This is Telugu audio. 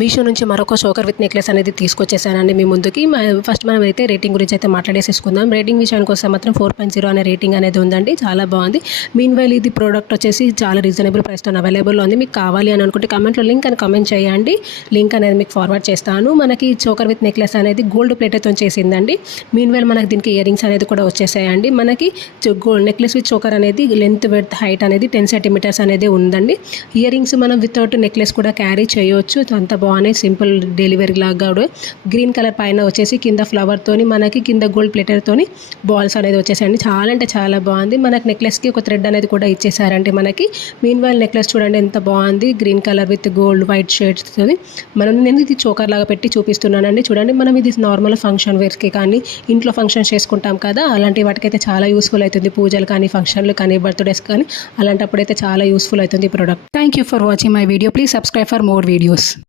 మీషో నుంచి మరొక చోకర్ విత్ నెక్లెస్ అనేది తీసుకొచ్చేసానండి మీ ముందుకి. ఫస్ట్ మనం అయితే రేటింగ్ గురించి అయితే మాట్లాడేసేసుకుందాం. రేటింగ్ విషయానికి వస్తే మాత్రం 4.0 అనే రేటింగ్ అనేది ఉందండి. చాలా బాగుంది. మీన్వైల్ ఇది ప్రోడక్ట్ వచ్చేసి చాలా రీజనబుల్ ప్రైస్తో అవైలబుల్లో ఉంది. మీకు కావాలి అని అనుకుంటే కామెంట్లో లింక్ అని కామెంట్ చేయండి. లింక్ అనేది మీకు ఫార్వర్డ్ చేస్తాను. మనకి చోకర్ విత్ నెక్లెస్ అనేది గోల్డ్ ప్లేటెడ్తో చేసిందండి. మీన్వైల్ మనకి దీనికి ఇయర్ రింగ్స్ అనేది కూడా వచ్చేసాయండి. మనకి గోల్డ్ నెక్లెస్ విత్ చోకర్ అనేది లెంత్ విడ్త్ హైట్ అనేది 10 సెంటీమీటర్స్ అనేది ఉందండి. ఇయర్ రింగ్స్ మనం వితౌట్ నెక్లెస్ కూడా క్యారీ చేయొచ్చు. అంత బాగున్నాయి. సింపుల్ డెలివరీ లాగా కూడా గ్రీన్ కలర్ పైన వచ్చేసి కింద ఫ్లవర్ తోని మనకి కింద గోల్డ్ ప్లేటర్ తోని బాల్స్ అనేది వచ్చేసాయండి. చాలా అంటే చాలా బాగుంది. మనకి నెక్లెస్ కి ఒక థ్రెడ్ అనేది కూడా ఇచ్చేసారంటే మనకి. మీన్వైల్ నెక్లెస్ చూడండి ఎంత బాగుంది. Green colour with gold white shades తోని నేను ఇది చోకర్ లాగా పెట్టి చూపిస్తున్నానండి. చూడండి మనం ఇది నార్మల్ ఫంక్షన్ వేర్స్ కి కానీ ఇంట్లో ఫంక్షన్స్ చేసుకుంటాం కదా, అలాంటి వాటికైతే చాలా యూస్ఫుల్ అవుతుంది. పూజలు కానీ ఫంక్షన్లు కానీ బర్త్డేస్ కానీ అలాంటప్పుడు అయితే చాలా యూస్ఫుల్ అవుతుంది ఈ product. Thank you for watching my video. Please subscribe for more videos.